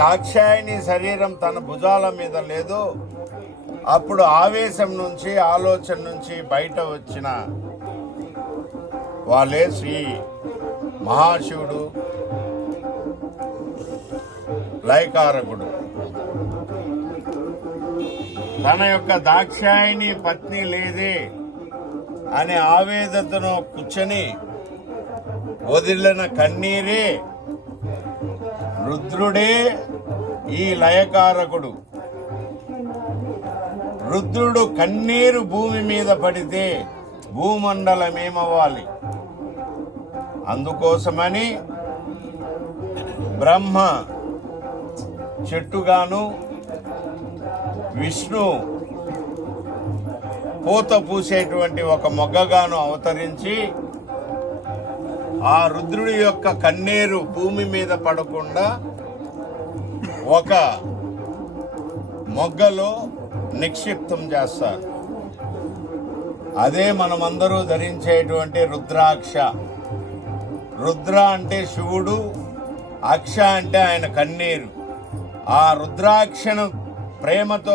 దాక్షాయణి శరీరం తన భుజాల మీద లేదు. అప్పుడు ఆవేశం నుంచి, ఆలోచన నుంచి బయట వచ్చిన వాళ్ళే శ్రీ మహాశివుడు, లయకారకుడు. తన యొక్క దాక్షాయణి పత్ని లేదే అనే ఆవేదనతో కూర్చొని వదిలిన కన్నీరే రుద్రుడే ఈ లయకారకుడు. రుద్రుడు కన్నీరు భూమి మీద పడితే భూమండలం ఏమవ్వాలి? అందుకోసమని బ్రహ్మ చెట్టుగాను, విష్ణు పూత పూసేటువంటి ఒక మొగ్గగాను అవతరించి ఆ రుద్రుడి యొక్క కన్నీరు భూమి మీద పడకుండా ఒక మొగ్గలో నిక్షిప్తం చేస్తారు. అదే మనమందరూ ధరించేటువంటి రుద్రాక్ష. రుద్ర అంటే శివుడు, అక్ష అంటే ఆయన కన్నీరు. ఆ రుద్రాక్షను ప్రేమతో